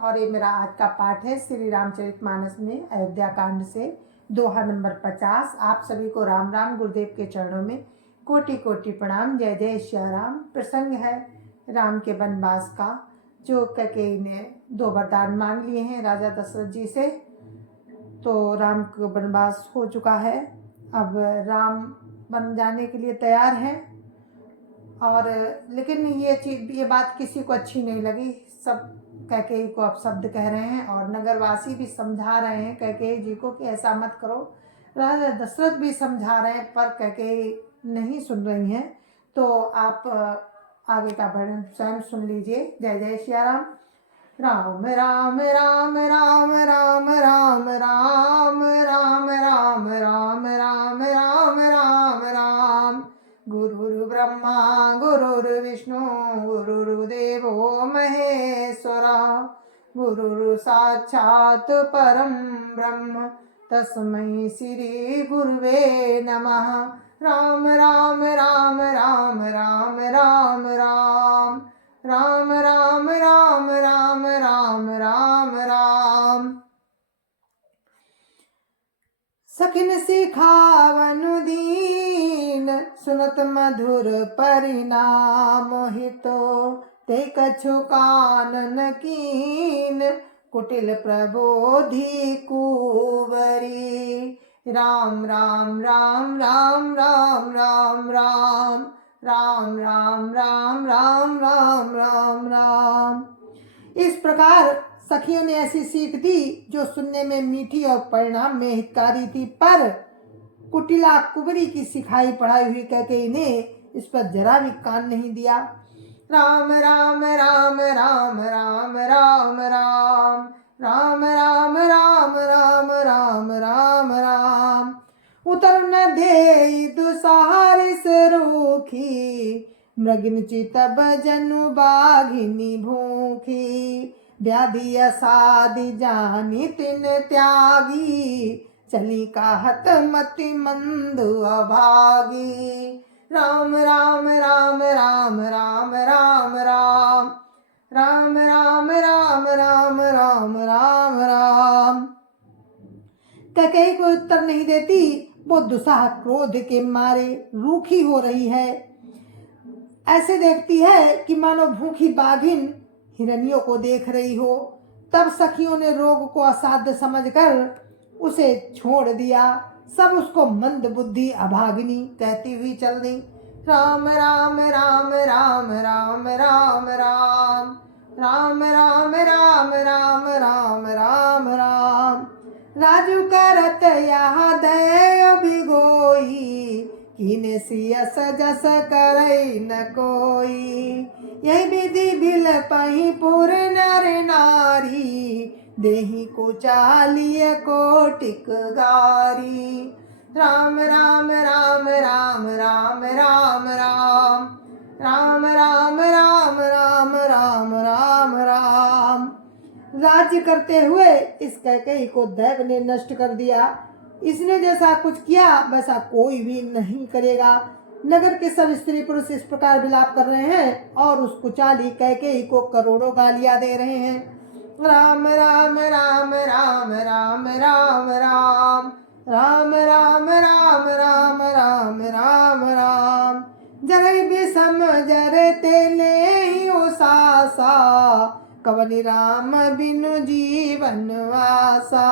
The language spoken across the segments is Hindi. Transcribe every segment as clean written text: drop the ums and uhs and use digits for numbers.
और ये मेरा आज का पाठ है श्री रामचरितमानस में अयोध्या कांड से दोहा नंबर 50। आप सभी को राम राम। गुरुदेव के चरणों में कोटि कोटि प्रणाम। जय जय श्याराम। प्रसंग है राम के वनवास का, जो कैकेयी ने 2 वरदान मांग लिए हैं राजा दशरथ जी से। तो राम का वनवास हो चुका है, अब राम बन जाने के लिए तैयार हैं। और लेकिन ये बात किसी को अच्छी नहीं लगी। सब कैकेयी को अपशब्द कह रहे हैं और नगरवासी भी समझा रहे हैं कैकेयी जी को कि ऐसा मत करो। राजा दशरथ भी समझा रहे हैं, पर कैकेयी नहीं सुन रही हैं। तो आप आगे का वर्णन स्वयं सुन लीजिए। जय जय श्या राम। राम राम राम राम राम राम राम राम राम राम राम राम राम राम। गुरुर्ब्रह्मा गुरुर्विष्णु गुरुर्देवो महेश्वरा, गुरुर् साक्षात् परं ब्रह्म तस्मै श्री गुरुवे नमः। राम राम राम राम राम राम राम राम राम राम राम राम राम राम। सखिन सिखावनु दीन, सुनत मधुर परिणाम हितो। ते कछु कानन कीन, कुटिल प्रबोधि कुंवरी। राम राम राम राम राम राम राम राम राम राम राम राम राम राम। इस प्रकार सखियों ने ऐसी सीख दी जो सुनने में मीठी और परिणाम में हितकारी थी, पर कुटिला कुंवरी की सिखाई पढ़ाई हुई कैकेयी ने इस पर जरा भी कान नहीं दिया। राम राम राम राम राम राम राम राम राम राम राम राम राम राम। उतर न दे दुसारिस रूखी, मृगिन चित जनु बाघिनी भूखी। व्याधि असाधि जानी तिन त्यागी, चली कहत मति मंद अभागी। राम राम राम राम राम राम राम राम राम राम राम राम राम राम। कैकेयी को उत्तर नहीं देती, वो दुस्साह क्रोध के मारे रूखी हो रही है। ऐसे देखती है कि मानो भूखी बाघिन हिरनियों को देख रही हो। तब सखियों ने रोग को असाध्य समझकर उसे छोड़ दिया। सब उसको मंद बुद्धि अभागिनी कहती हुई चल दी। राम राम राम राम राम राम राम राम राम राम राम राम राम राम। राजू करत यहाँ दय भिगोई, कीने सियस जस करई न कोई। यही विधि बिल पही पुर नर नारी, देही को चालिय कोटिक गारी। राम राम राम राम राम राम राम राम राम राम राम राम राम राम। राज्य करते हुए इस कैकेयी को दैव ने नष्ट कर दिया। इसने जैसा कुछ किया वैसा कोई भी नहीं करेगा। नगर के सब स्त्री पुरुष इस प्रकार विलाप कर रहे हैं और उस कुचाली कैकेयी को करोड़ों गालियां दे रहे हैं। राम राम राम राम राम राम राम राम राम राम राम राम राम राम। जरई विषम जरते ले उसासा, कवनि राम बिनु जीवन वासा।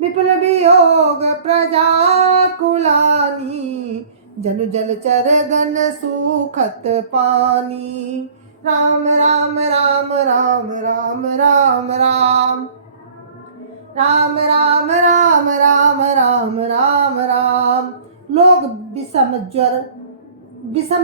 विपुल वियोग प्रजा कुलानी, जनु जलचर गण सुखत पानी। राम राम राम राम राम राम राम राम राम राम राम राम राम राम। लोग विषम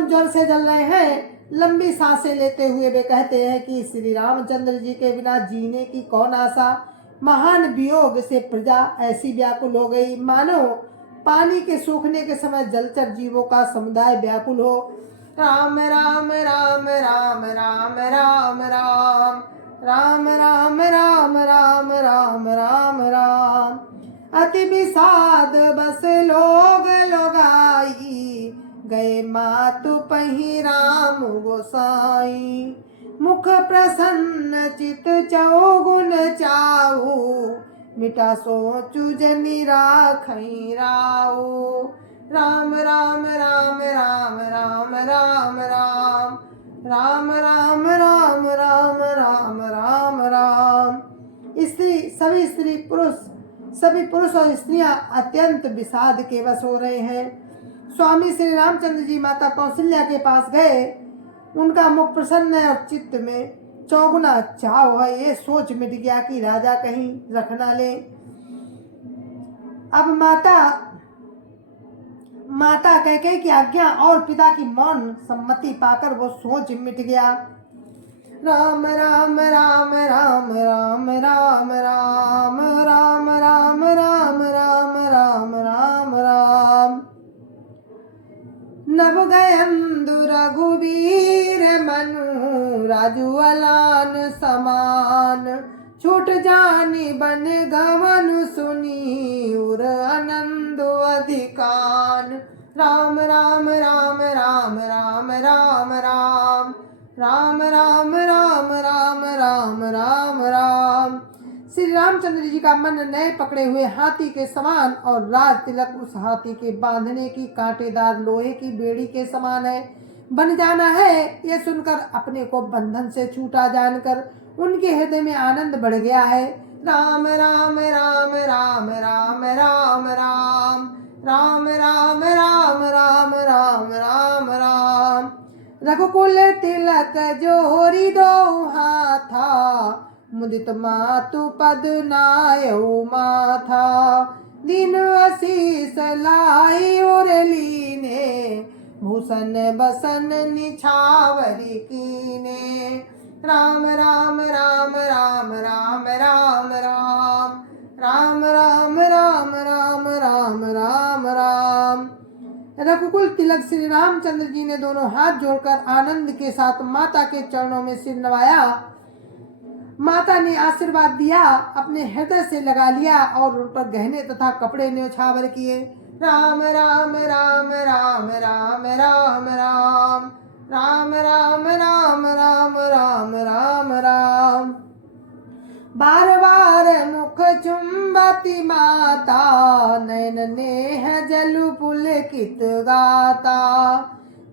ज्वर से जल रहे हैं। लंबी सांसें लेते हुए वे कहते हैं कि श्री रामचंद्र जी के बिना जीने की कौन आशा। महान वियोग से प्रजा ऐसी व्याकुल हो गई मानो पानी के सूखने के समय जलचर जीवों का समुदाय व्याकुल हो। राम राम राम राम राम राम राम राम राम राम राम राम राम राम। अति विषाद बस लोग लोगाई, गए मातु पही राम गोसाई। मुख प्रसन्न चित चौगुन चाऊ, मिटा सोचु जनि राखई राऊ। राम राम राम राम राम राम राम राम राम राम राम राम राम राम। सभी पुरुष और स्त्रियां अत्यंत विषाद के वश हो रहे हैं। स्वामी श्री रामचंद्र जी माता कौशल्या के पास गए। उनका मुख प्रसन्न है और चित्त में चौगुना चाव है। ये सोच मिट गया कि राजा कहीं रख ना ले। अब माता कैकेयी की आज्ञा और पिता की मौन सम्मति पाकर वो सोच मिट गया। राम राम राम राम राम राम राम राम राम राम राम राम राम राम। नभ गयंदु रघुबीर मनु, राजू अलान समान। छूट जानी बन गवन सुनी, उर आनंद अधिकान। राम राम राम राम राम राम राम राम राम राम राम राम राम राम। श्री रामचंद्र जी का मन नए पकड़े हुए हाथी के समान और राज तिलक उस हाथी के बांधने की कांटेदार लोहे की बेड़ी के समान है। बन जाना है ये सुनकर अपने को बंधन से छूटा जानकर उनके हृदय में आनंद बढ़ गया है। राम राम राम राम राम राम राम राम राम राम राम राम राम राम। रघुकुल तिलक जोरी दो हाथा, मुदित मातु पद नायऊ माथा। दिन आशीष लाई और लीने, भूषण बसन निछावरी कीने। राम राम राम राम राम राम राम राम राम राम राम राम राम राम। रघुकुल तिलक श्री रामचंद्र जी ने दोनों हाथ जोड़कर आनंद के साथ माता के चरणों में सिर नवाया। माता ने आशीर्वाद दिया, अपने हृदय से लगा लिया और उन पर गहने तथा कपड़े न्योछावर किए। राम राम राम राम राम राम राम राम राम राम राम राम राम राम। बार बार मुख चुंबती माता, नयन नेह जलु पुलकित गाता।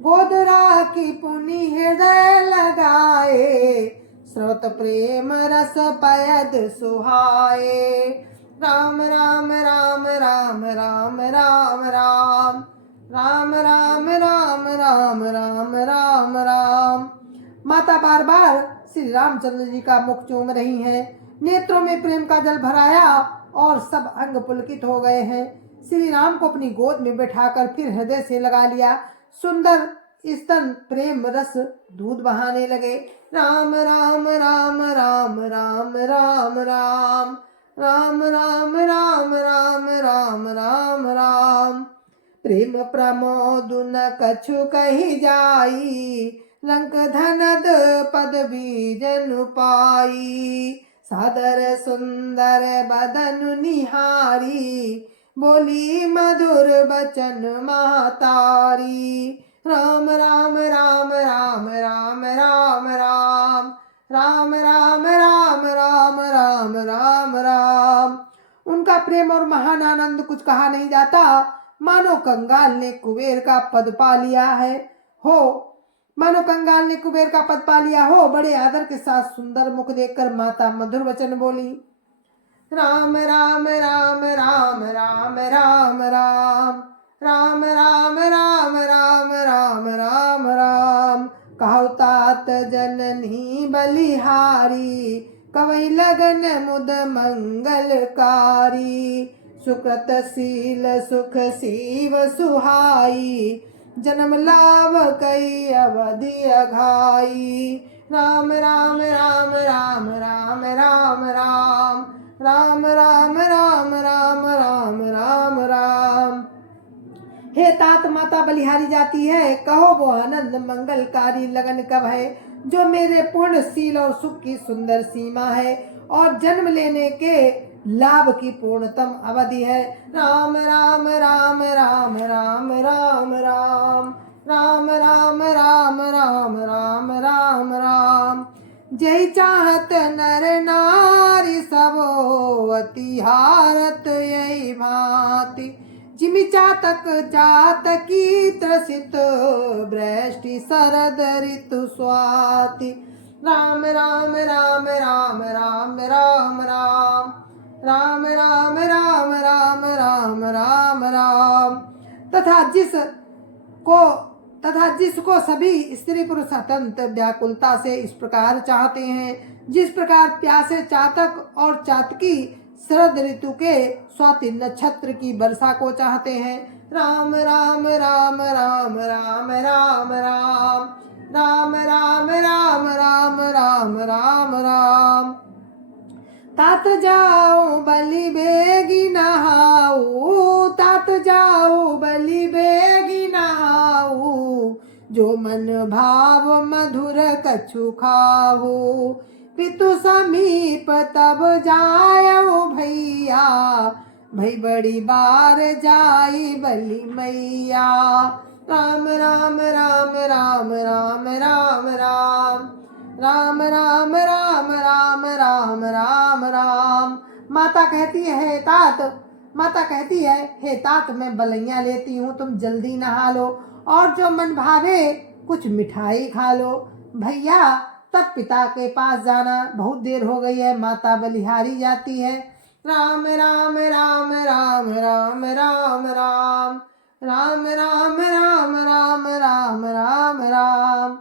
गोदरा की पुनि हृदय लगाए, स्रोत प्रेम रस पयद सुहाए। राम राम राम राम राम राम राम राम राम राम राम राम राम राम। माता बार बार श्री रामचंद्र जी का मुख चूम रही हैं। नेत्रों में प्रेम का जल भराया और सब अंग पुलकित हो गए हैं। श्री राम को अपनी गोद में बैठाकर फिर हृदय से लगा लिया। सुंदर स्तन प्रेम रस दूध बहाने लगे। राम राम राम राम राम राम राम राम राम राम राम राम राम राम। प्रेम प्रमोद न कछु कही जाई, लंक धनद पद बीजन पाई। सादर सुंदर बदन निहारी, बोली मधुर बचन महतारी। राम राम राम राम राम राम राम राम राम राम राम राम राम राम। उनका प्रेम और महान आनंद कुछ कहा नहीं जाता। मानो कंगाल ने कुबेर का पद पा लिया है हो। मानो कंगाल ने कुबेर का पद पा लिया हो। बड़े आदर के साथ सुंदर मुख देखकर माता मधुर वचन बोली। राम राम राम राम राम राम राम राम राम राम राम राम राम राम। कहु तात जननी बलिहारी, कवि लगन मुद मंगलकारी। सुकृत शील सुख शिव सुहाई, जन्म लाभ कई अवधि अघाई। राम राम राम राम राम राम राम राम राम राम राम राम राम राम। हे तात माता बलिहारी जाती है, कहो वो आनंद मंगलकारी लगन कब है, जो मेरे पूर्ण शील और सुख की सुंदर सीमा है और जन्म लेने के लाभ की पूर्णतम अवधि है। राम राम राम राम राम राम राम राम राम राम राम राम राम राम। जय चाहत नर नारी सबो अति हारत यही भांति। जिमि चातक चातकी त्रसित वृष्टि शरद ऋतु स्वाति। राम राम राम राम राम राम राम राम राम राम राम राम राम राम। तथा जिसको सभी स्त्री पुरुष अत्यंत व्याकुलता से इस प्रकार चाहते हैं, जिस प्रकार प्यासे चातक और चातकी शरद ऋतु के स्वाति नक्षत्र की वर्षा को चाहते हैं। राम राम राम राम राम राम राम राम राम राम राम राम राम राम। तात जाओ बलि बेगी नहाऊ, तात जाओ बलि बेगी नहाऊ। जो मन भाव मधुर कछु खाऊ। पितु समीप तब जायो भैया, भई बड़ी बार जाई बलि मैया। राम राम राम राम राम राम राम राम राम राम राम राम राम राम। माता कहती है हे तात मैं बलैया लेती हूँ, तुम जल्दी नहा लो और जो मन भावे कुछ मिठाई खा लो। भैया तब पिता के पास जाना, बहुत देर हो गई है, माता बलिहारी जाती है। राम राम राम राम राम राम राम राम राम राम राम राम राम राम।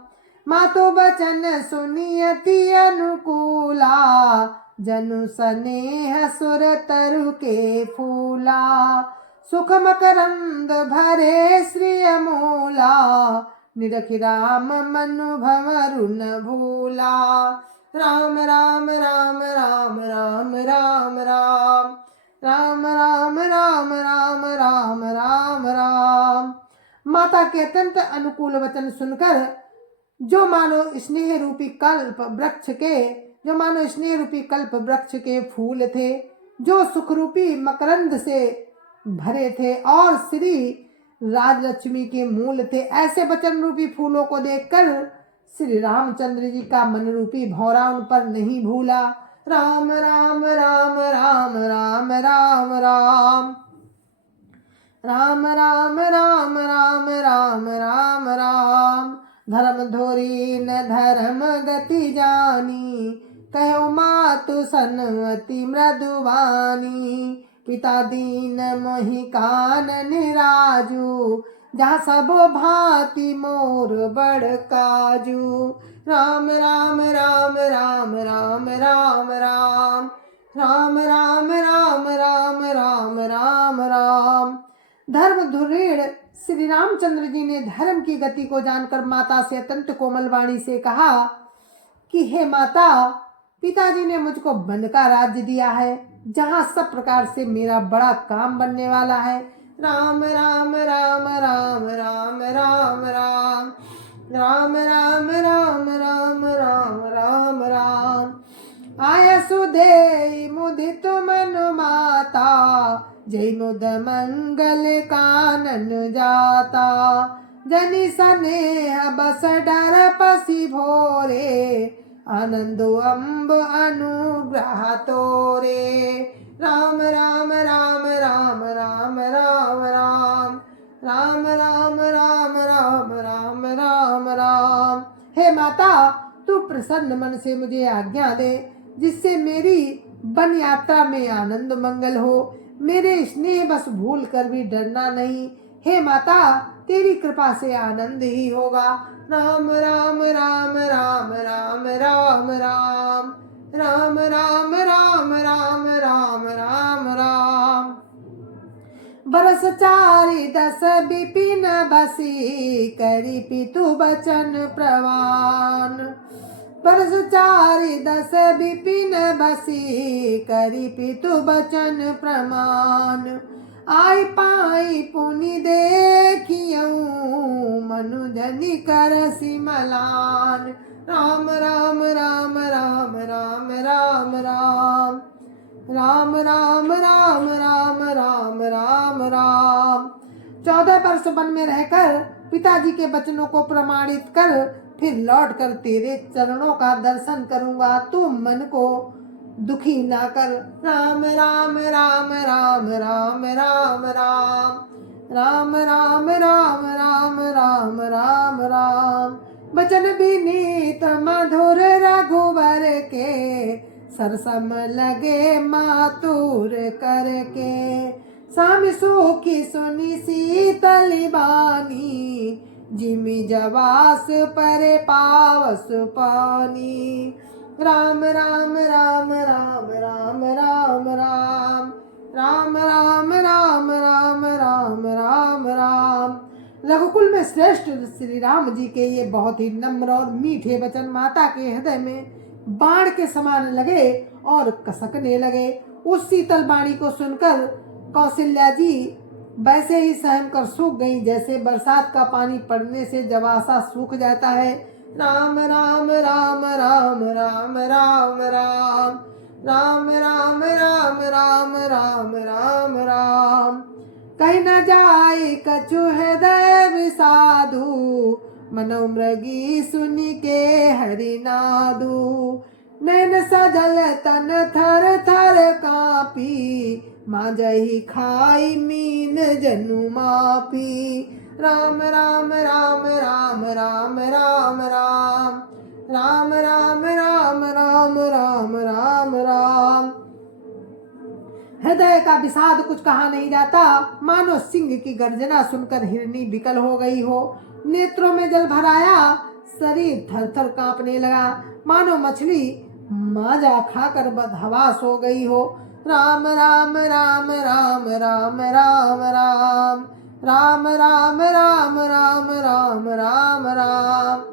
मातो बचन सुनियति अनुकूला, जनु स्नेह सुर तरु के फूला। सुख मकरंद भरे श्री अमूला, निरखि राम मनु भंवरु न भूला। राम राम राम राम राम राम राम राम राम राम राम राम राम राम। माता के अत्यंत अनुकूल वचन सुनकर जो मानो स्नेह रूपी कल्प वृक्ष के फूल थे, जो सुख रूपी मकरंद से भरे थे और श्री राजलक्ष्मी के मूल थे, ऐसे वचन रूपी फूलों को देखकर श्री रामचंद्र जी का मन रूपी भौरा उन पर नहीं भूला। राम राम राम राम राम राम राम राम राम राम राम राम राम राम। धर्म धोरी न धर्म गति जानी, कहो मातु सनवती मृदुवानी। पिता दीन मोहि कानन राजू, जहाँ सब भांति मोर बड़ काजू। राम राम राम राम राम राम राम राम राम राम राम राम राम राम। धर्म धुरीण श्री रामचंद्र जी ने धर्म की गति को जानकर माता से अत्यंत कोमल वाणी से कहा कि हे माता, पिताजी ने मुझको वन का राज्य दिया है, जहाँ सब प्रकार से मेरा बड़ा काम बनने वाला है। राम राम राम राम राम राम राम राम राम राम राम राम राम राम। आय सुदे मुदित मन माता, जय मुद मंगल कानन जाता। जनि स्नेह बस डर पसी भोरे, आनंदो अम्ब अनुग्रह तोरे। राम राम राम राम राम राम राम राम राम राम राम राम राम राम। हे माता, तू प्रसन्न मन से मुझे आज्ञा दे, जिससे मेरी वन यात्रा में आनंद मंगल हो। मेरे स्नेह बस भूल कर भी डरना नहीं। हे माता, तेरी कृपा से आनंद ही होगा। राम राम राम राम राम राम राम राम राम राम राम राम राम राम। बरस 4 विपिन बसी, करी पितु बचन प्रवान। बरस 4 विपिन बसी, करी पितु बचन प्रमाण। आई पाई पुनि देखियऊ, मनुजनि करसि मलान। राम राम राम राम राम राम राम राम राम राम राम राम राम राम। 14 वर्ष वन में रहकर पिताजी के वचनों को प्रमाणित कर फिर लौट कर तेरे चरणों का दर्शन करूंगा। तू मन को दुखी ना कर। राम राम राम राम राम राम राम राम राम राम राम राम राम। बचन विनीत मधुर रघुवर के, सरसम लगे मातुर करके। स्वामी सुखी सुनी शीतल बानी, जिमि जवास परे पावस पानी। राम राम राम राम राम राम राम राम राम राम राम राम राम राम। रघुकुल में श्रेष्ठ श्री राम जी के ये बहुत ही नम्र और मीठे वचन माता के हृदय में बाण के समान लगे और कसकने लगे। उस शीतल वाणी को सुनकर कौशल्या जी वैसे ही सहम कर सूख गई, जैसे बरसात का पानी पड़ने से जब आशा सूख जाता है। राम राम राम राम राम राम राम राम राम राम राम राम राम राम। कहीं न जाए कछु हृदय विषादु, मनो मृगी सुनि के हरि नादु। नैन सजल तन थर थर कापी, मांजहि खाई मीन जनु मापी। राम राम राम राम राम राम राम राम राम राम राम राम राम राम। हृदय का विषाद कुछ कहा नहीं जाता, मानो सिंह की गर्जना सुनकर हिरनी विकल हो गई हो। नेत्रों में जल भर आया, शरीर थर थर कांपने लगा, मानो मछली माजा खाकर बदहवास हो गई हो। राम राम राम राम राम राम राम राम राम राम राम राम राम राम।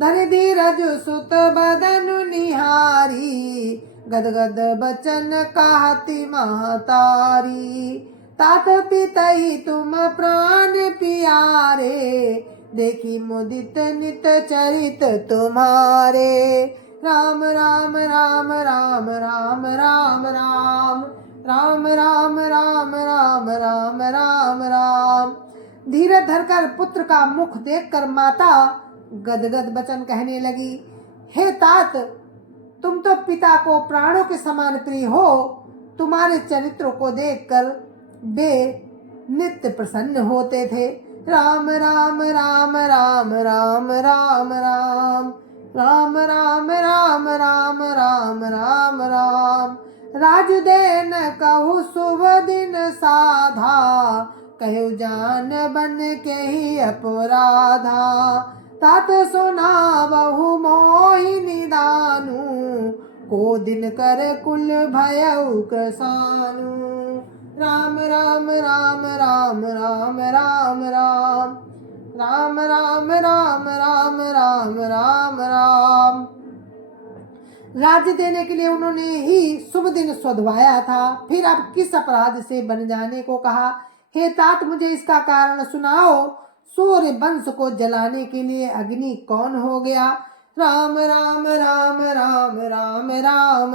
धन धीरज सुत बदन निहारी, गदगद बचन कहती महतारी। तात पितहि तुम प्राण प्यारे, देखी मुदित नित चरित तुम्हारे। राम राम राम राम राम राम राम राम राम राम राम राम राम राम। धीरज धरकर पुत्र का मुख देखकर माता गदगद बचन कहने लगी, हे तात, तुम तो पिता को प्राणों के समान प्रिय हो। तुम्हारे चरित्र को देखकर वे नित्य प्रसन्न होते थे। राम राम राम राम राम राम राम राम राम राम राम राम राम राम। राजुदेन कहु शुभ दिन साधा, कहु जान बन के ही अपराधा। तात सुना बहु मोहि निदानु, को दिन कर कुल भयउ कसानु। राम राम राम राम राम राम राम राम राम राम राम राम राम राम। राज्य देने के लिए उन्होंने ही शुभ दिन स्वधवाया था, फिर अब किस अपराध से बन जाने को कहा। हे तात, मुझे इसका कारण सुनाओ। सूर्य वंश को जलाने के लिए अग्नि कौन हो गया। राम राम राम राम राम राम राम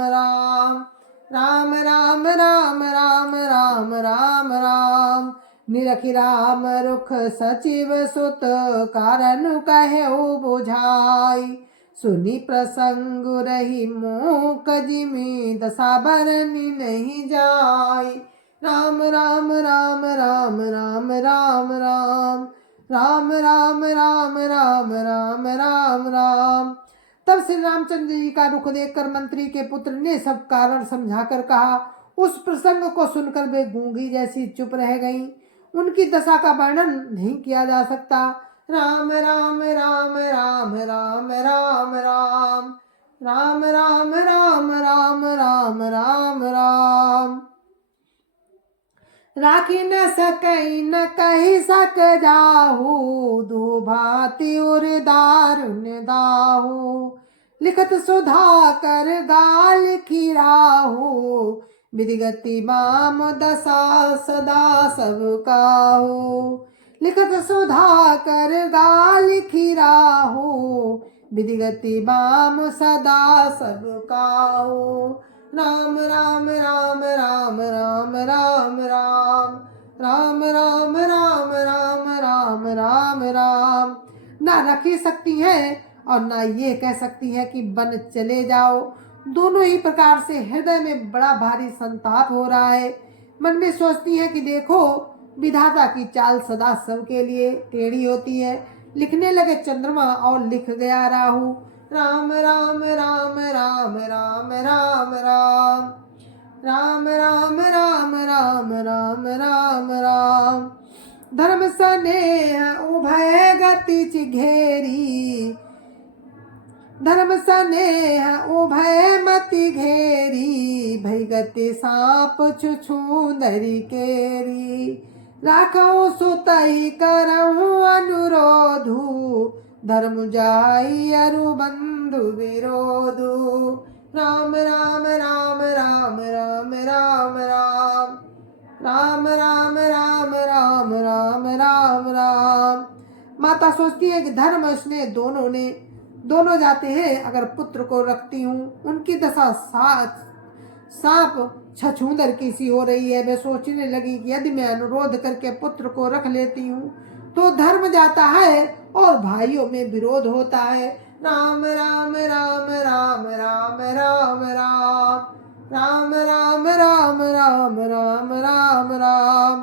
राम राम राम राम राम राम राम। निरखि राम रुख सचिव सुत, कारण कहु बुझाई। सुनी प्रसंग रही मूक, जिमि दशा बरनी नहीं जाई। राम राम राम राम राम राम राम राम राम राम राम राम राम राम। तब श्री रामचंद्र जी का रुख देखकर मंत्री के पुत्र ने सब कारण समझाकर कहा। उस प्रसंग को सुनकर वे गूंगी जैसी चुप रह गईं। उनकी दशा का वर्णन नहीं किया जा सकता। राम राम राम राम राम राम राम राम राम राम राम राम राम राम। राखी न सकई न कही सक जाहू, दो भांति उर दारुण्य दाहू। लिखत सुधा कर गाल खिराहू, विधिगति माम दशा सदा सब काहू। लिखत सुधा कर गाल खिराहू, विधिगति माम सदा सब काहू। राम राम राम राम राम राम राम राम राम राम राम राम राम राम। ना रख ही सकती हैं और ना ये कह सकती है कि बन चले जाओ। दोनों ही प्रकार से हृदय में बड़ा भारी संताप हो रहा है। मन में सोचती है कि देखो, विधाता की चाल सदा सबके लिए टेढ़ी होती है। लिखने लगे चंद्रमा और लिख गया राहु। राम राम राम राम राम राम राम राम राम राम राम राम राम राम। धर्म स्नेह उभय गति घेरी, धर्म स्नेह उभय मति घेरी, भई गति साप छुछुंदरी केरी। राखऊं सुतहि करऊं अनुरोधु, धर्म जाई अरु बंधु विरोधु। राम राम राम राम राम राम राम राम राम राम राम राम राम राम। माता सोचती है कि धर्म स्नेह दोनों जाते हैं। अगर पुत्र को रखती हूँ, उनकी दशा सांप छछूंदर की सी हो रही है। मैं सोचने लगी कि यदि मैं अनुरोध करके पुत्र को रख लेती हूँ तो धर्म जाता है और भाइयों में विरोध होता है। राम राम राम राम राम राम राम राम राम राम राम राम राम।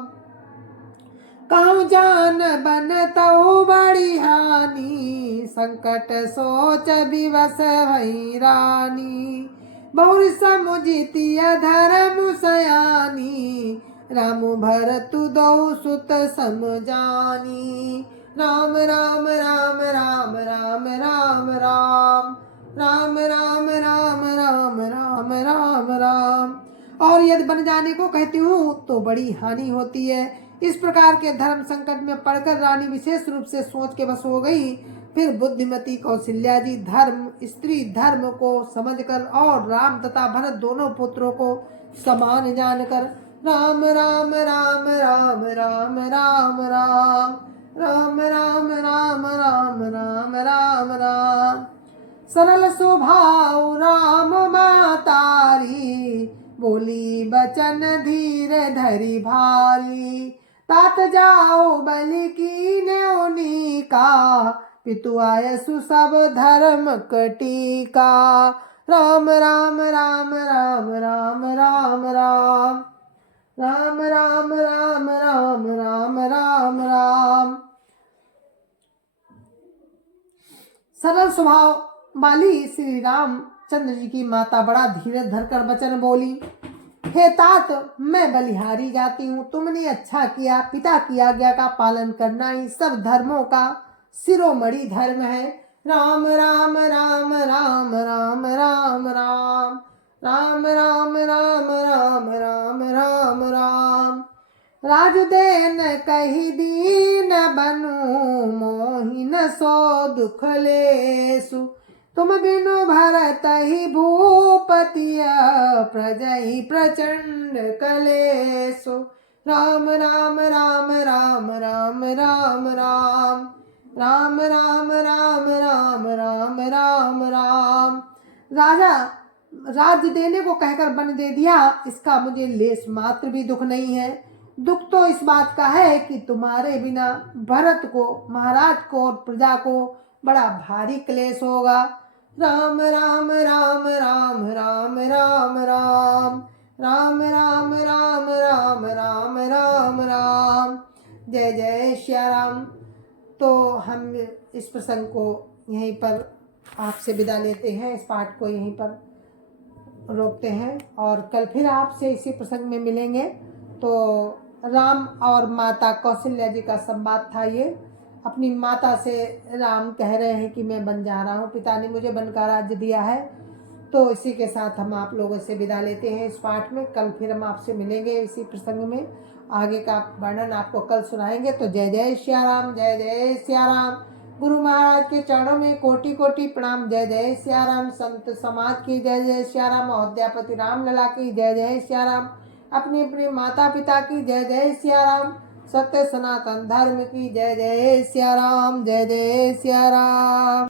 कहूँ जान बन तऊ बड़ी हानि, संकट सोच विवश भई रानी। बहुर समुझितिय धर्म सयानी, राम भरतु दो सुत समझानी। राम राम राम राम राम राम राम राम राम राम राम राम राम राम। और यदि बन जाने को कहती हूँ तो बड़ी हानि होती है। इस प्रकार के धर्म संकट में पड़कर रानी विशेष रूप से सोच के बस हो गई। फिर बुद्धिमती कौशल्या जी धर्म स्त्री धर्म को समझकर और राम तथा भरत दोनों पुत्रों को समान जानकर राम राम राम राम राम राम राम राम राम राम राम राम राम राम। सरल स्वभाव राम मातारी, बोली बचन धीरे धरी भारी। तात जाओ बलि की न्योनी का, पितु आयसु सब धर्म कटीका। राम राम राम राम राम राम राम राम राम राम राम राम राम राम। सरल स्वभाव वाली श्री राम चंद्र जी की माता बड़ा धीरज धरकर वचन बोली, हे तात, मैं बलिहारी जाती हूँ। तुमने अच्छा किया। पिता की आज्ञा का पालन करना ही सब धर्मों का शिरोमणि धर्म है। राम राम राम राम राम राम राम राम राम राम राम राम राम राम। राजदेन कही दीन बनू, मोहिन सो दुख लेसु। तुम बिनु भरत ही भूपतिया, प्रजहि प्रचंड कलेसु। राम राम राम राम राम राम राम राम राम राम राम राम राम राम। राजा राज्य देने को कहकर वन दे दिया, इसका मुझे लेस मात्र भी दुख नहीं है। दुख तो इस बात का है कि तुम्हारे बिना भरत को, महाराज को और प्रजा को बड़ा भारी क्लेश होगा। राम राम राम राम राम राम राम राम राम राम राम राम राम राम। जय जय श्या राम। तो हम इस प्रसंग को यहीं पर आपसे विदा लेते हैं, इस पाठ को यहीं पर रोकते हैं और कल फिर आपसे इसी प्रसंग में मिलेंगे। तो राम और माता कौशल्या जी का संवाद था ये। अपनी माता से राम कह रहे हैं कि मैं बन जा रहा हूँ, पिता ने मुझे वन का राज्य दिया है। तो इसी के साथ हम आप लोगों से विदा लेते हैं इस पाठ में। कल फिर हम आपसे मिलेंगे इसी प्रसंग में, आगे का वर्णन आपको कल सुनाएंगे। तो जय जय श्या राम, जय जय श्या राम। गुरु महाराज के चरणों में कोटि कोटि प्रणाम। जय जय श्या राम। संत समाज की जय जय श्या राम। अयोध्यापति राम लला की जय जय श्या राम। अपने अपने माता पिता की जय जय श्या राम। सत्य सनातन धर्म की जय जय श्या राम, जय जय श्या राम।